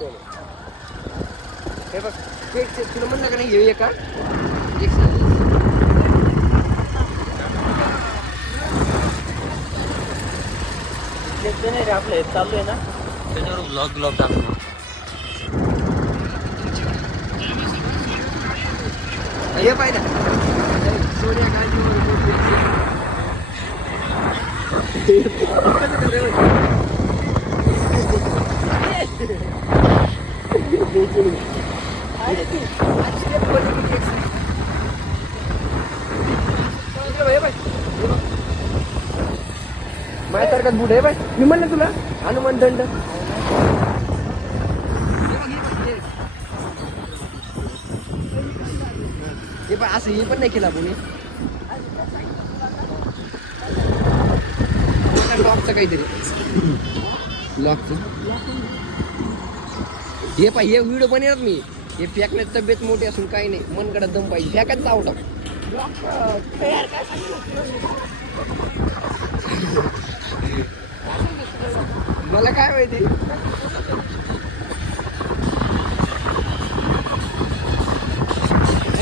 हे बघ तुला म्हणलं का नाही घेऊया का नाही रे आपलं हे चालू आहे ना त्याच्यावर ब्लॉग टाकतो हे पाहिजे सोनिया गांधी माझ्यासारखाच बुड आहे बाय मी म्हणलं तुला हनुमान दंड हे पण असं हे पण नाही केलं आपण लॉकचं काहीतरी लॉकचं हे पाय हे व्हिडिओ बनवणार मी हे फेकण्यात तब्येत मोठी असून काही नाही मनगडात दम पाहिजे फेकाच आवडत मला काय माहिती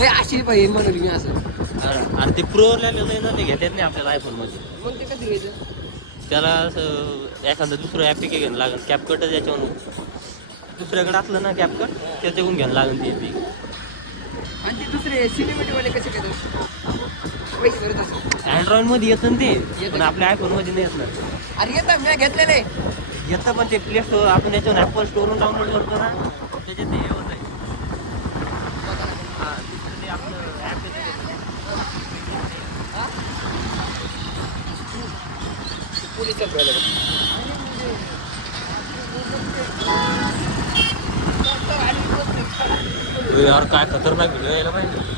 अशी पाहिजे म्हणून मी असं अरे ते प्रो लेवल ना ते घेतात नाही आपल्याला आयफोन मध्ये मग ते कधी घ्यायचं त्याला असं एखादं दुसरं ॲप्लिकेशन लागेल कॅपकटच याच्यावर दुसऱ्याकडे असलं ना कॅपकट त्याच्याकडून घ्यायला लागेल ते आणि ते दुसरे सिनेमॅटिकवाले कसे करतात पैसे करत असं अँड्रॉइड मध्ये येतं ना ते पण आपल्या आयफोन मध्ये नाही येत ना अरे येतात मी घेतलेले येतं पण ते प्ले स्टोर आपण याच्यावर ॲपल स्टोरवरून डाउनलोड करतो ना त्याच्यात ते हे होत आहे हां दुसरं ते आपलं ॲप पोलीस यार काय खतरनाक व्हिडिओ यायला पाहिजे